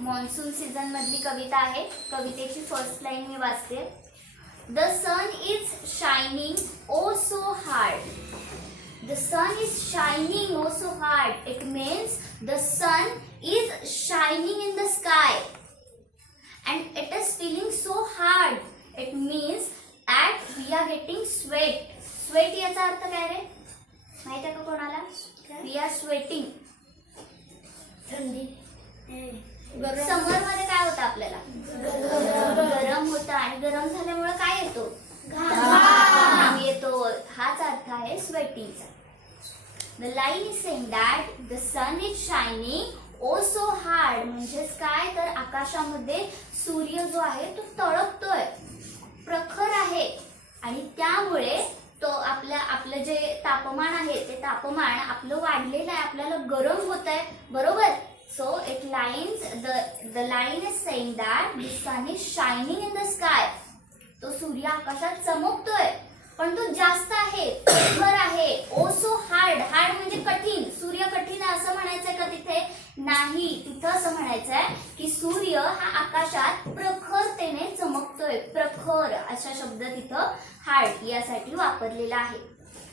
Monsoon season मधली कविता आहे. कवितेची फर्स्ट लाईन मी वाचते. The sun is shining oh so hard. The sun is shining oh so hard. It means the sun is shining in the sky and it is feeling so hard. It means that we are getting sweat. Sweat याचा अर्थ काय रे? माहित आहे का कोणाला? We are sweating. थंडी. समर मध्ये काय होतं आपल्याला? गरम होतं आणि गरम झाल्यामुळे काय येतो? घाम येतो. हाच अर्थ आहे स्वेटिंगचा. The line is saying that the sun is shining oh so hard. म्हणजेच काय तर आकाशामध्ये सूर्य जो आहे तो तळपतोय, प्रखर आहे आणि त्यामुळे तो आपलं जे तापमान आहे ते तापमान आपलं वाढलेलं आहे, आपल्याला गरम होत आहे. बरोबर. So it lines the line is saying that the sun is shining in the sky. तो सूर्य आकाशात चमकतोय पण तो जास्त आहे, प्रखर आहे. ओ सो हार्ड. हार्ड म्हणजे कठीण. सूर्य कठीण आहे असं म्हणायचंय का तिथे? नाही. तिथं असं म्हणायचंय की सूर्य हा आकाशात प्रखरतेने चमकतोय. प्रखर असा शब्द तिथं हार्ड यासाठी वापरलेला आहे.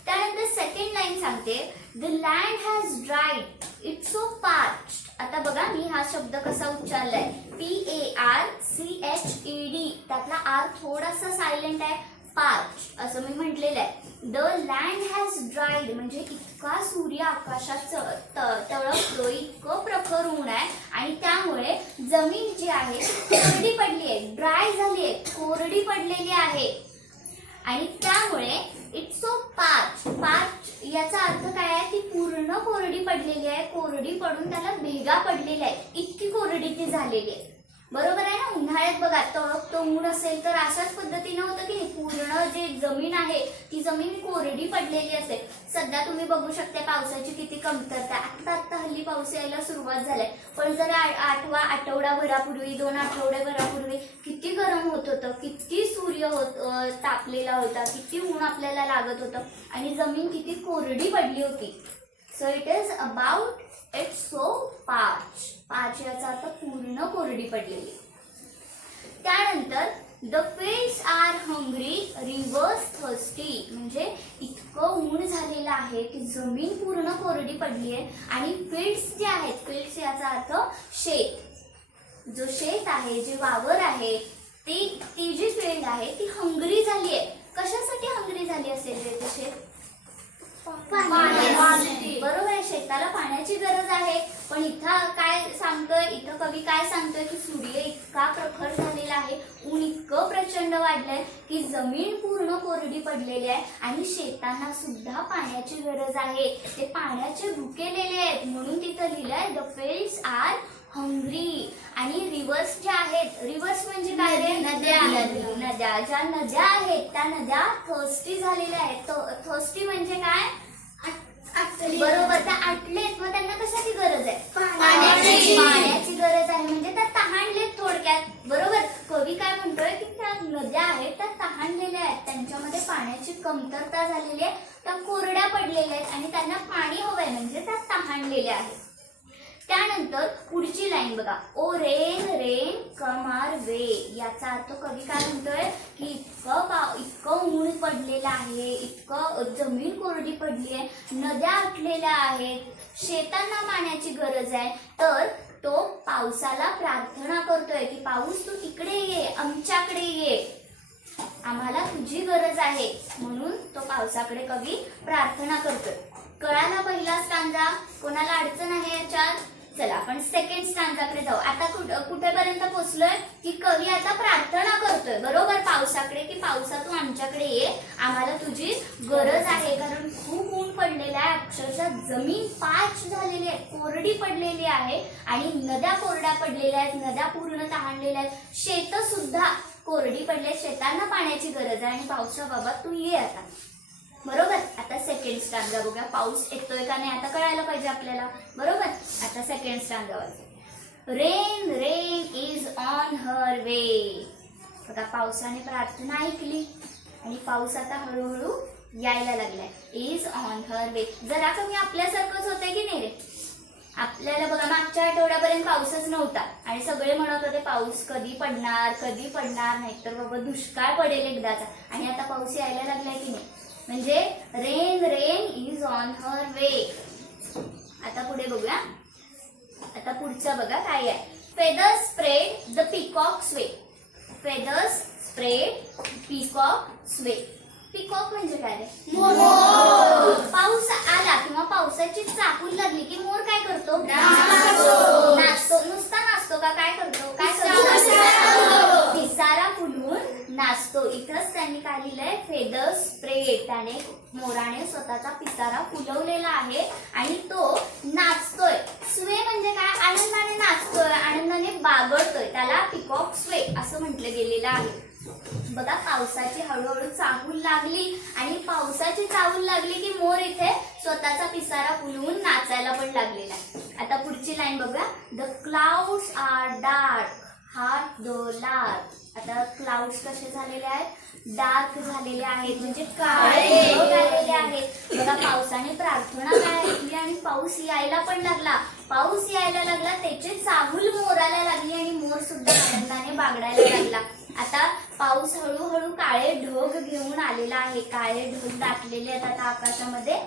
त्यानंतर सेकंड लाईन सांगते. The land has dried it's so parched. आता बघा मी हा शब्द कसा उच्चारलाय. PARCHED. त्यातला आर थोडासा सायलेंट आहे. पार्च असं मी म्हटलेलं आहे. द लँड हॅज ड्राईड म्हणजे इतका सूर्य आकाशात तळपतो, इतकं प्रखर ऊन आहे आणि त्यामुळे जमीन जी आहे कोरडी पडली आहे, ड्राय झाली आहे, कोरडी पडलेली आहे आणि त्यामुळे इट्स सो पार्च. पार्च याचा अर्थ काय आहे? ती पूर्ण कोरडी पडलेली आहे. कोरडी पडून त्याला भेगा पडलेल्या आहेत, इतकी कोरडी ती झालेली आहे. बरोबर आहे ना. उन्हाळ्यात बघा तळपतो ऊन असेल तर अशाच पद्धतीनं होतं की पूर्ण जे जमीन आहे ती जमीन कोरडी पडलेली असेल. सध्या तुम्ही बघू शकता पावसाची किती कमतरता. आता हल्ली पाऊस यायला सुरुवात झालाय पण जर आठवडाभरापूर्वी 2 आठवड्याभरापूर्वी किती गरम होत होतं, किती सूर्य तापलेला होता, किती ऊन आपल्याला लागत होतं आणि जमीन किती कोरडी पडली होती. So it is about it's so parched. Parched याचा अर्थ पूर्ण कोरडी पडलेली. त्यानंतर the fields are hungry rivers thirsty. म्हणजे इतकं ऊन झालेलं आहे की जमीन पूर्ण कोरडी पडली आहे आणि फील्ड्स जे आहेत, फील्ड्स याचा अर्थ शेत. जो शेत आहे, जे वावर आहे, ती जी फील्ड आहे ती हंग्री झाली आहे. कशासाठी हंग्री झाली असेल रे ते शेत? बरोबर आहे. शेताला पाण्याची गरज आहे पण इथं काय सांगतोय, इथं कवी काय सांगतोय की सूर्य इतका प्रखर झालेला आहे, ऊन इतकं प्रचंड वाढलंय की जमीन पूर्ण कोरडी पडलेली आहे आणि शेतांना सुद्धा पाण्याची गरज आहे. ते पाण्याचे भुकेलेले आहेत म्हणून तिथं लिहिलंय द फील्ड्स आर हंग्री. आणि रिव्हर्स ज्या आहेत, रिव्हर्स म्हणजे काय रे? नद्या. ज्या नद्या आहेत त्या नद्या थर्स्टी झालेल्या आहेत. थर्स्टी म्हणजे काय? बरोबर. त्या आटलेत. मग त्यांना कशाची गरज आहे? पाण्याची गरज आहे. म्हणजे त्या तहानलेत थोडक्यात. बरोबर. कवी काय म्हणतोय की त्या नद्या आहेत त्या तहानलेल्या आहेत, त्यांच्यामध्ये पाण्याची कमतरता झालेली आहे, त्या कोरड्या पडलेल्या आहेत आणि त्यांना पाणी हवंय म्हणजे त्या तहानलेल्या आहेत. त्यानंतर पुढची लाईन बघा. ओ रेन रेन कम आर वे. याचा अर्थ कवी काय म्हणतोय की इतकं ऊन पडलेलं आहे, इतकं जमीन कोरडी पडली आहे, नद्या आटलेल्या आहेत, शेतांना पाण्याची गरज आहे. तर तो पावसाला प्रार्थना करतोय की पाऊस तू इकडे ये, आमच्याकडे ये, आम्हाला तुझी गरज आहे. म्हणून तो पावसाकडे कवी प्रार्थना करतोय. कळाला पहिला स्टांजा? कोणाला अडचण आहे याच्यात? चला आपण सेकंड स्टांजाकडे जाऊ. आता कुठेपर्यंत पोहोचलोय की कवी आता प्रार्थना करतोय बरोबर पावसाकडे की पावसा तू आमच्याकडे ये, आम्हाला तुझी गरज आहे. कारण खूप ऊन पडलेलं आहे, अक्षरशः जमीन पाच झालेली आहे, कोरडी पडलेली आहे आणि नद्या कोरड्या पडलेल्या आहेत, नद्या पूर्ण तहानलेल्या आहेत, शेत सुद्धा कोरडी पडले, शेतांना पाण्याची गरज आहे आणि पावसा बाबा तू ये आता. बरोबर. आता सेकंड स्टांजा बघूया. पाऊस येतोय का नाही आता कळायला पाहिजे आपल्याला. बरोबर. आता सेकंड स्टांजा वाचूया. Rain rain is on her way. बघा पावसाने प्रार्थना ऐकली आणि पाऊस आता हळूहळू यायला लागलाय. इज ऑन हर वे. जरा कमी आपल्यासारखंच होतंय की नाही रे? आपल्याला बघा मागच्या आठवड्यापर्यंत पाऊसच नव्हता आणि सगळे म्हणत होते पाऊस कधी पडणार नाही तर बाबा दुष्काळ पडेल एकदाचा. आणि आता पाऊस यायला लागलाय की नाही, म्हणजे रेन इज ऑन हर वे. आता पुढे बघूया. आता पुढचं बघा काय आहे. Feathers spread the peacocks way. Feathers spread peacocks way. Peacock म्हणजे काय रे? पाऊस आला किंवा पावसाची चाहूल लागली की मोर काय करतो? नाचतो. नुसता नाचतो का काय करतो? पिसारा फुलवून नाचतो. इथंच त्यांनी काय लिहिलंय? Feathers spread. त्याने मोराने स्वतःचा पिसारा फुलवलेला आहे आणि तो नाचतोय. स्वे म्हणजे काय? आनंदाने नाचतोय, आनंदाने बागडतोय. त्याला पीकॉक स्वे असं म्हटलं गेलेलं आहे. बघा पावसाची हळूहळू चाहूल लागली आणि पावसाची चाहूल लागली की मोर इथे स्वतःचा पिसारा फुलवून नाचायला पण लागलेला आहे. आता पुढची लाईन बघूया. The clouds are dark hark the lark. आता क्लाउड्स कसे झालेले आहेत? डार्क झालेले आहेत, म्हणजे काळे झालेले आहेत. बघा पावसाने प्रार्थना काय ऐकली आणि पाऊस यायला पण लागला. पाऊस यायला लागला त्याची चाहूल मोराला लागली आणि मोर सुद्धा आनंदाने बागडायला लागला. आता पाऊस हळूहळू काळे ढग घेऊन आलेला आहे. काळे ढग दाटलेले आहेत आता आकाशामध्ये.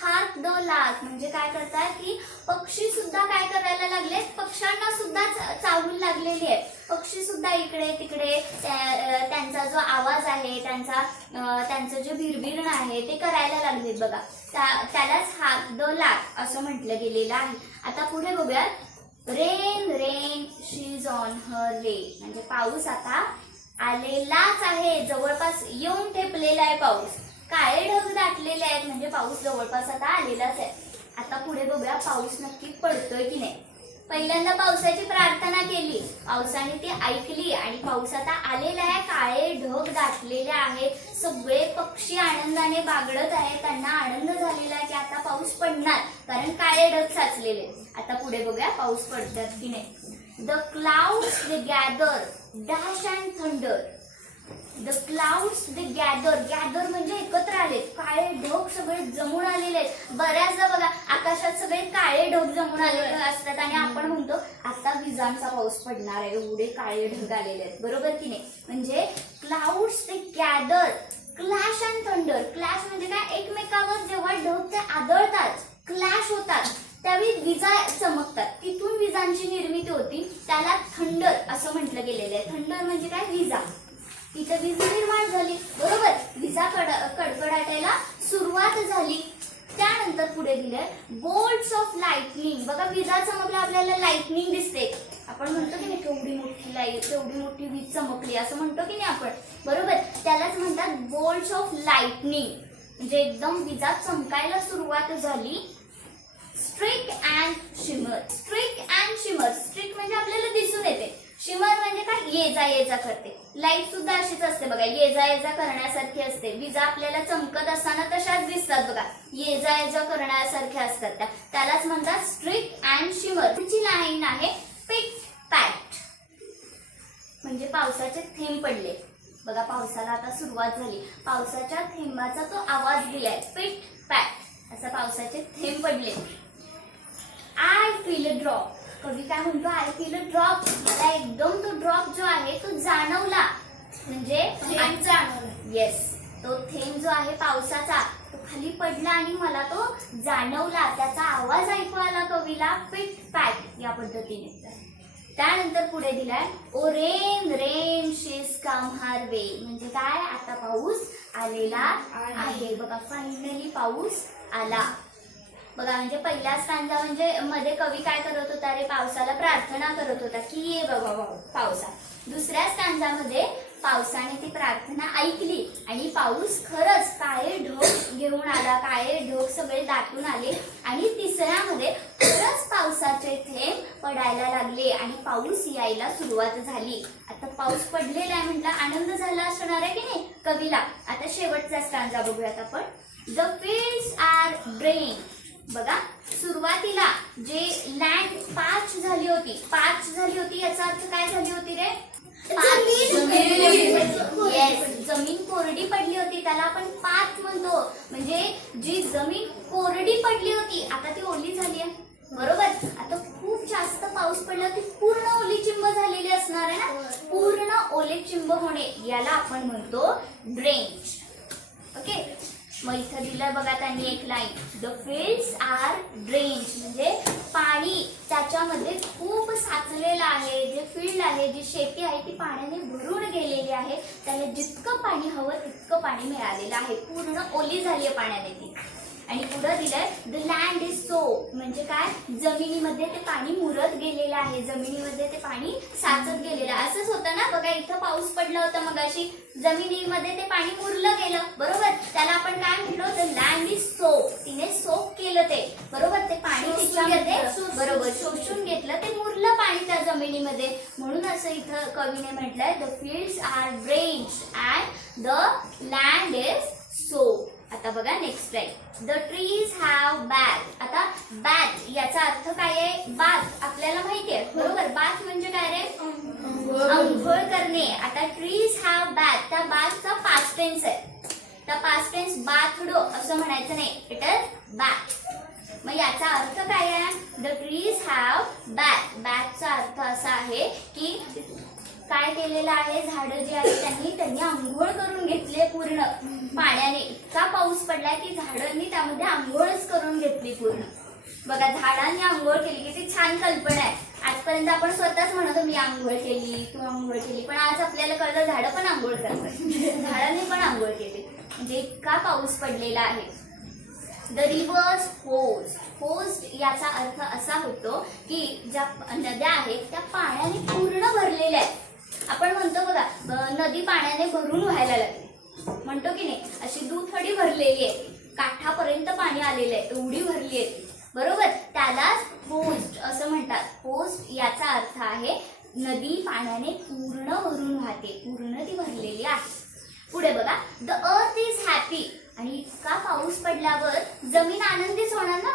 हार्ट द लार्क म्हणजे काय करतात की पक्षी सुद्धा काय करायला लागले? पक्ष्यांना सुद्धा चाहूल लागलेली आहे. पक्षी सुद्धा इकडे तिकडे त्यांचा जो आवाज आहे, त्यांचं जे भिरभिरण आहे ते करायला लागले. बघा त्यालाच हार्ट द लार्क असं म्हटलं गेलेलं आहे. आता पुढे बघूया. Rain she is on her way. म्हणजे पाऊस आता आलेलाच आहे, जवळपास येऊन ठेपलेला आहे पाऊस. काळे ढग दाटलेले आहेत म्हणजे पाऊस जवळपास आता आलेलाच आहे. आता पुढे बघूया पाऊस नक्की पडतोय की नाही. पहिल्यांदा पावसाची प्रार्थना केली, पावसाने ती ऐकली आणि पाऊस आता आलेला आहे. काळे ढग दाटलेले आहेत, सगळे पक्षी आनंदाने बागडत आहेत. त्यांना आनंद झालेला आहे की आता पाऊस पडणार, कारण काळे ढग साचलेले. आता पुढे बघूया पाऊस पडतात की नाही. The clouds they gather dash and thunder. The clouds they gather म्हणजे एकत्र आले. काळे ढग सगळे जमून आलेले आहेत. बऱ्याचदा बघा आकाशात सगळे काळे ढग जमून आलेले असतात आणि आपण म्हणतो आता विजांचा पाऊस पडणार आहे, एवढे काळे ढग आलेले आहेत, बरोबर की नाही. म्हणजे clouds they gather clash and thunder. Clash म्हणजे काय? एकमेकावर जेव्हा ढग ते आदळतात, क्लॅश होतात, त्यावेळी विजा चमकतात, तिथून विजांची निर्मिती होती. त्याला थंडर असं म्हटलं गेलेलं आहे. थंडर म्हणजे काय? विजा. तिथे वीज निर्माण झाली, बरोबर. विजा कडकडाटायला सुरुवात झाली. त्यानंतर पुढे दिलंय बोल्ट्स ऑफ लाइटनिंग. बघा विजा चमकल्या आपल्याला लाइटनिंग दिसते. आपण म्हणतो की नाही केवढी मोठी लाईट, केवढी मोठी वीज चमकली असं म्हणतो की नाही आपण, बरोबर. त्यालाच म्हणतात बोल्ट्स ऑफ लाइटनिंग. म्हणजे एकदम विजा चमकायला सुरुवात झाली. Streak and shimmer. Streak and shimmer. Streak म्हणजे आपल्याला दिसून येते. शिमर म्हणजे काय? ये जा करते. लाईट सुद्धा अशीच असते बघा, ये जा करण्यासारखी असते. विजा आपल्याला चमकत असताना तशाच दिसतात बघा, ये जा करण्यासारख्या असतात त्यालाच म्हणतात स्ट्रिक अँड शिमर. पुढची लाईन आहे पिट पॅट. म्हणजे पावसाचे थेंब पडले. बघा पावसाला आता सुरुवात झाली. पावसाच्या थेंबाचा तो आवाज दिलाय, पिट पॅट असं पावसाचे थेंब पडले. I feel a drop. कवी काय म्हणतो? I feel a drop. मला एकदम तो ड्रॉप जो आहे तो जाणवला. म्हणजे येस, तो थेंब जो आहे पावसाचा तो खाली पडला आणि मला तो जाणवला, त्याचा आवाज ऐकू आला कवीला. पिट पॅट या पद्धतीने. त्यानंतर पुढे दिलाय ओ rain she is come her way. म्हणजे काय? आता पाऊस आलेला आहे. बघा फायनली पाऊस आला. बघा म्हणजे पहिला स्टांजा म्हणजे मध्ये कवी काय करत होता रे? पावसाला प्रार्थना करत होता की ये बाबा पावसा. दुसऱ्या स्टांजामध्ये पावसाने ती प्रार्थना ऐकली आणि पाऊस खरंच काळे ढग घेऊन आला. काळे ढग सगळे दाटून आले आणि तिसऱ्यामध्ये खरंच पावसाचे थेंब पडायला लागले आणि पाऊस यायला सुरुवात झाली. आता पाऊस पडलेला आहे म्हटलं आनंद झाला असणार आहे की नाही कवीला. आता शेवटचा स्टांजा बघूयात आपण. The fields are drain. बघा सुरुवातीला जे लँड पाच झाली होती याचा अर्थ काय झाली होती रे? जमीन कोरडी पडली होती, त्याला आपण पाच म्हणतो. म्हणजे जी जमीन कोरडी पडली होती आता ती ओली झाली आहे, बरोबर. आता खूप जास्त पाऊस पडला की पूर्ण ओली चिंब झालेली असणार आहे ना. पूर्ण ओले चिंब होणे याला आपण म्हणतो ड्रेंच. ओके. मग इथं दिलं बघा त्यांनी एक line, the fields are drench, म्हणजे पाणी त्याच्यामध्ये खूप साचलेलं आहे. जे फील्ड आहे, जी शेती आहे ती पाण्याने भरून गेलेली आहे. त्याला जितकं पाणी हवं तितकं पाणी मिळालेलं आहे. पूर्ण ओली झाली आहे पाण्याने ती. आणि पुढं दिलंय द लँड इज सोप, म्हणजे काय, जमिनीमध्ये ते पाणी मुरत गेलेलं आहे. जमिनीमध्ये ते पाणी साचत गेलेलं आहे. असंच होतं ना बघा, इथं पाऊस पडला होता मगाशी, जमिनीमध्ये ते पाणी मुरलं गेलं. बरोबर. त्याला आपण काय म्हणलो, द लँड इज सोप. तिने सोप केलं ते. बरोबर. ते पाणी तिच्यामध्ये बरोबर शोषून घेतलं, ते मुरलं पाणी त्या जमिनीमध्ये. म्हणून असं इथं कवीने म्हटलंय, the fields are drained and the land is soap. आता बघा next line, the trees have bath. आता बॅथ याचा अर्थ काय आहे, बाथ आपल्याला माहिती आहे. बरोबर. बाथ म्हणजे काय रे, अंघोळ करणे. आता ट्रीज हॅव बॅथ, त्या बाथचा पास्ट टेन्स आहे. त्या पास्ट टेन्स बाथडो असं म्हणायचं नाही, इट इज बॅथ. मग याचा अर्थ काय आहे, द ट्रीज हॅव बॅथ. बॅथचा अर्थ असा आहे की काय केलेलं आहे, झाडं जी आहेत त्यांनी आंघोळ करून घेतले पूर्ण पाण्याने. इतका पाऊस पडलाय की झाडांनी त्यामध्ये आंघोळच करून घेतली पूर्ण. बघा, झाडांनी आंघोळ केली, किती छान कल्पना आहे. आजपर्यंत आपण स्वतःच म्हणतो मी आंघोळ केली, तू आंघोळ केली, पण आज आपल्याला कळलं झाडं पण आंघोळ करतात. झाडांनी पण आंघोळ केली. म्हणजे इतका पाऊस पडलेला आहे. द रिव्हर्स होज. होज याचा अर्थ असा होतो की ज्या नद्या आहेत त्या पाण्याने पूर्ण भरलेल्या आहेत. आपण म्हणतो बघा, नदी पाण्याने भरून व्हायला लागली, म्हणतो की नाही, अशी दुथडी भरलेली आहे, काठापर्यंत पाणी आलेलं आहे, एवढी भरली आहे. बरोबर. त्यालाच होस्ट असं म्हणतात. होस्ट याचा अर्थ आहे नदी पाण्याने पूर्ण भरून वाहते, पूर्ण ती भरलेली आहे. पुढे बघा, द अर्थ इज हॅपी. आणि इतका पाऊस पडल्यावर जमीन आनंदीच होणार ना.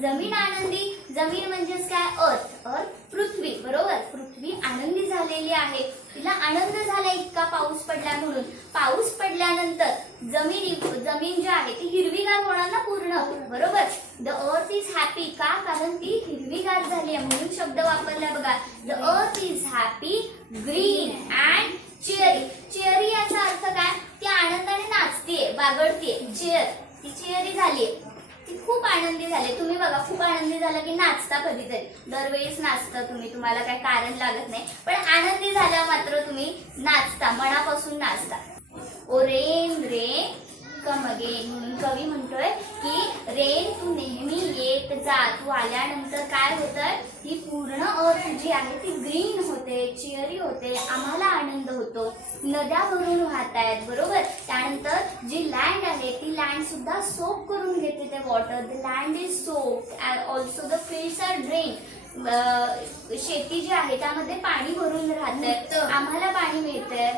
जमीन आनंदी. जमीन म्हणजेच काय, अर्थ. अर्थ पृथ्वी. बरोबर. पृथ्वी आनंदी झालेली आहे, तिला आनंद झाला इतका पाऊस पडला म्हणून. पाऊस पडल्यानंतर जमीन जी आहे ती हिरवीगार होणार ना पूर्ण. बरोबर. The earth is happy. का, कारण ती हिरवीगार झाली आहे म्हणून शब्द वापरलाय बघा. The earth is happy, green and cheery. Cheery याचा अर्थ काय, ती आनंदाने नाचतीये, बागडतीये. चिअर, ती चिअरी झालीये, ती खूप आनंदी झाली. तुम्ही बघा, खूप आनंदी झाला की नाचता कधीतरी. दरवेळेस नाचता तुम्ही, तुम्हाला काही कारण लागत नाही, पण आनंदी झाल्या मात्र तुम्ही नाचता, मनापासून नाचता. ओ रेन रेन कम अगेन. म्हणून कवी म्हणतोय की रेन तू नेहमी येत जा. तू आल्यानंतर काय होतंय, ही पूर्ण अर्थ जी आहे ती ग्रीन होते, चिअरी होते, आम्हाला आनंद होतो. नद्या भरून वाहत आहेत. बरोबर. त्यानंतर जी लँड आहे ती लँड सुद्धा सोप करून घेते ते water. The land is soak. Also the fields are drain. शेती जी आहे त्यामध्ये पाणी भरून राहतंय, आम्हाला पाणी मिळतंय.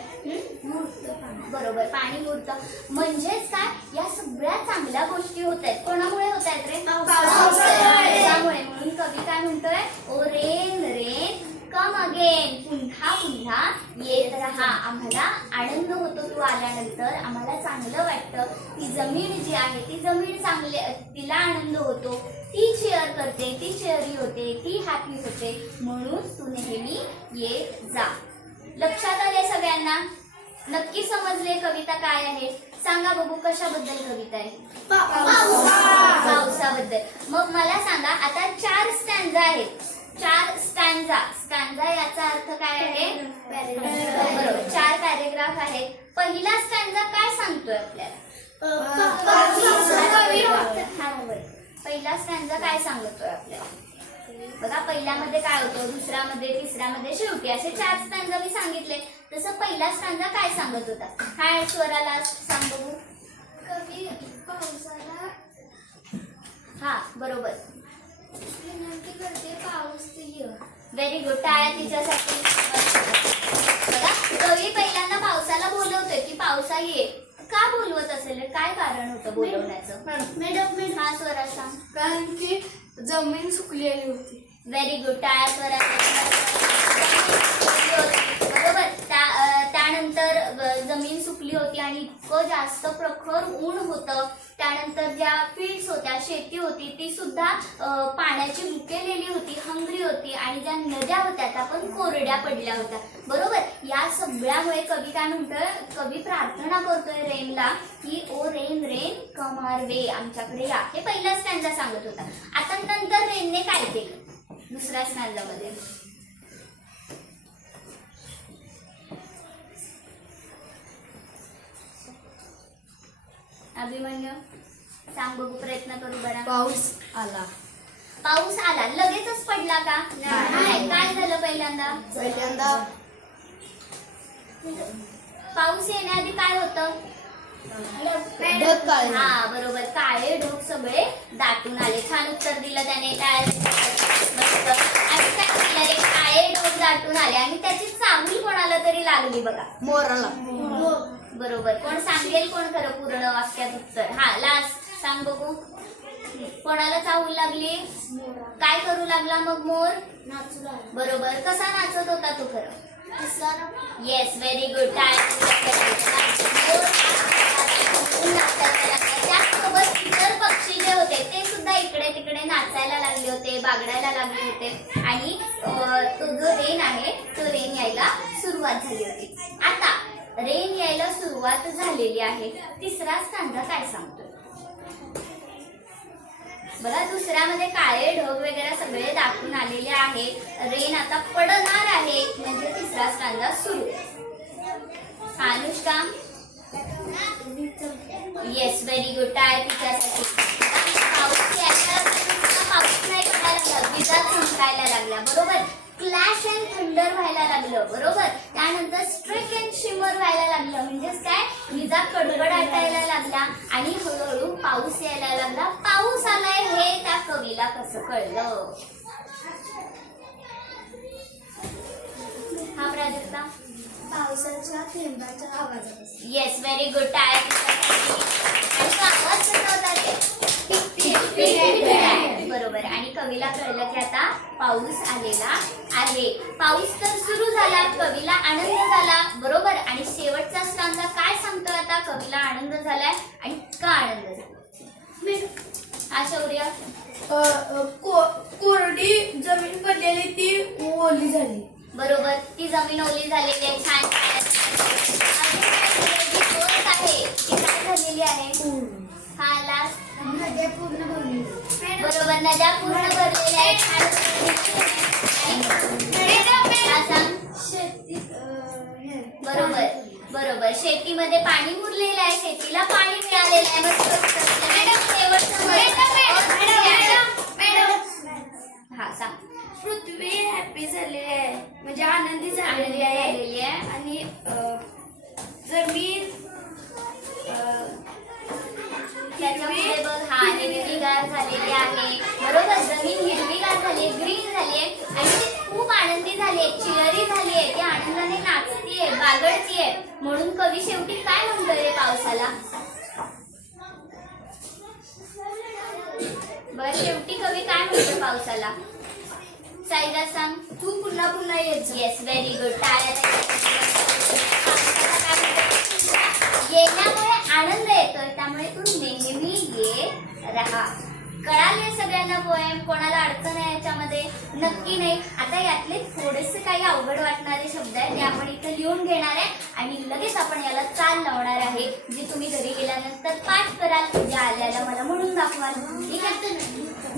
बरोबर. पाणी मुरतं. म्हणजेच काय, या सगळ्या चांगल्या गोष्टी होत आहेत. कोणामुळे होत आहेत रे, पावसामुळे. म्हणून कवी काय म्हणतोय, ओ रेन रेन कम अगेन. पुन्हा पुन्हा येत राहा, आम्हाला आनंद होतो तू आल्यानंतर, आम्हाला चांगलं वाटतं. ती जमीन जी आहे ती जमीन चांगली, तिला आनंद होतो, ती चेअर करते, ती चेअरी होते, ती हॅपी होते. म्हणून तू नेहमी येत जा. लक्षात आले सगळ्यांना? नक्की समजले कविता काय आहे? सांगा बघू, कशाबद्दल कविता आहे? पावसाबद्दल. मग मला सांगा, आता 4 स्टँजा आहेत. 4 स्टँजा. स्टँजा याचा अर्थ काय आहे? बरोबर. 4 पॅरेग्राफ आहेत. पहिला स्टँजा काय सांगतोय आपल्याला? पहिला स्टँजा काय सांगतोय आपल्याला? बघा, पहिल्यामध्ये काय होतं, दुसऱ्यामध्ये, तिसऱ्यामध्ये, शेवटी असे 4 स्टँजा मी सांगितले. तसं पहिला स्टँजा काय सांगत होता? काय स्वराला सांग बघू. कवी पावसाला हा, बरोबर. विनंती करते, पाऊस ये. Very good. टाळ्या तिच्यासाठी. बघा, कवी पहिल्यांदा पावसाला बोलवतोय की पावसा ये. का बोलवत असेल? काय कारण होतं बोलवण्याचं? मॅडम हा, स्वरा सांग. कारण की जमीन सुकलेली होती. Very good. टाळ्या स्वरासाठी. बरोबर. त्यानंतर जमीन सुकली होती आणि इतकं जास्त प्रखर ऊन होतं. त्यानंतर ज्या फील्ड्स होत्या, शेती होती, ती सुद्धा पाण्याची भुकेलेली होती, हंगरी होती. आणि ज्या नद्या होत्या त्या पण कोरड्या पडल्या होत्या. बरोबर. या सगळ्यामुळे कवी काय म्हणतोय, कवी प्रार्थना करतोय रेनला की ओ rain rain come our way, आमच्याकडे या. हे पहिला स्टँजा सांगत होता. आता नंतर रेनने काय केलं दुसऱ्या स्टँजामध्ये, अभिमन्यू सांग बघू, प्रयत्न करू बरा. पाऊस आला. पाऊस आला. लगेचच पडला का? नाही. काय झालं पहिल्यांदा? पाऊस येण्याआधी काय होतं? हा बरोबर, काळे ढग सगळे दाटून आले. छान उत्तर दिलं त्याने. आणि काय केलं रे, काळे ढग दाटून आले आणि त्याची चाहूल कोणाला तरी लागली बघा, मोराला. बरोबर. कोण सांगेल, कोण खरं पूर्ण वाक्यात उत्तर? हा लास्ट सांग बघू. कोणाला चाहूल लागली? काय करू लागला मग मोर? नाचू लागला. बरोबर. कसा नाचत होता तो खरं? Yes, very good. त्याचसोबत इतर पक्षी जे होते ते सुद्धा इकडे तिकडे नाचायला लागले होते, बागडायला लागले होते. आणि तो जो रेन आहे तो रेन यायला सुरुवात झाली होती. आता रेन यायला सुरुवात झालेली आहे. तिसरा स्टँजा काय सांगतोय बघा. दुसऱ्यामध्ये काळे ढग वगैरे सगळे दाखवून आलेले आहे. रेन आता पडणार आहे, म्हणजे तिसरा स्टँजा सुरू. अनुष्का. Yes, very good. टाळ्या तिच्यासाठी. पाऊस यायला पाऊस नाही पडायला लागला, विजा चमकायला लागल्या. बरोबर. क्लॅश अँड थंडर व्हायला लागलं. बरोबर. त्यानंतर स्ट्रेक अँड शिमर व्हायला लागलं. म्हणजेच काय, विजा कडकडाटायला लागला आणि हळूहळू पाऊस यायला लागला. पाऊस आलाय हे त्या कवीला कसं कळलं? हा प्राजक्ता. पावसाच्या थेंबाच्या आवाजात. Yes, very good. टाळ्या. आणि तो आवाज कसा होता ते? बरोबर. आणि कवीला कळलं की आता पाऊस आलेला आहे. पाऊस तर सुरू झाला, कवीला आनंद झाला. बरोबर. आणि शेवटचा स्टांजा काय सांगतोय आता? कवीला आनंद झालाय. आणि का आनंद झाला? हा शौर्य. कोरडी जमीन पडलेली ती ओली झाली. बरोबर. ती जमीन ओली झालेली आहे. छान. आहे ती काय झालेली आहे? हा लास्ट. नद्या पूर्ण भरली. बरोबर. नद्या पूर्ण भरलेल्या आहेत. शेती बरोबर. बरोबर. शेतीमध्ये पाणी मुरलेलं आहे, शेतीला पाणी मिळालेलं आहे. हा सांग. पृथ्वी हॅपी झालेली आहे, म्हणजे आनंदी झालेली आहे. आणि जमीन त्याच्यामध्ये बघ, हा हिरवीगार झालेली आहे. बरोबर. जमीन हिरवीगार झाली, ग्रीन झाली आहे आणि ती खूप आनंदी झाली आहे, चिलरी झाली आहे. ती आनंदाने नाचतीये, बागडतीये. म्हणून कवी शेवटी काय म्हणतोय रे पावसाला? बरं, शेवटी कवी काय म्हणतोय पावसाला? साईदा सांग. तू पुन्हा पुन्हा येत. Yes, very good. येण्यामुळे आनंद येतोय, त्यामुळे तू नेहमी ये राहा. कळाले सगळ्यांना पोएम? कोणाला अडचण आहे याच्यामध्ये? नक्की नाही. आता यातले थोडेसे काही अवघड वाटणारे शब्द आहेत, ते आपण इथे लिहून घेणार आहे आणि लगेच आपण याला चाल लावणार आहे, जी तुम्ही घरी गेल्यानंतर पाठ कराल. ज्या आल्याला मला म्हणून दाखवाल. ठीक आहे.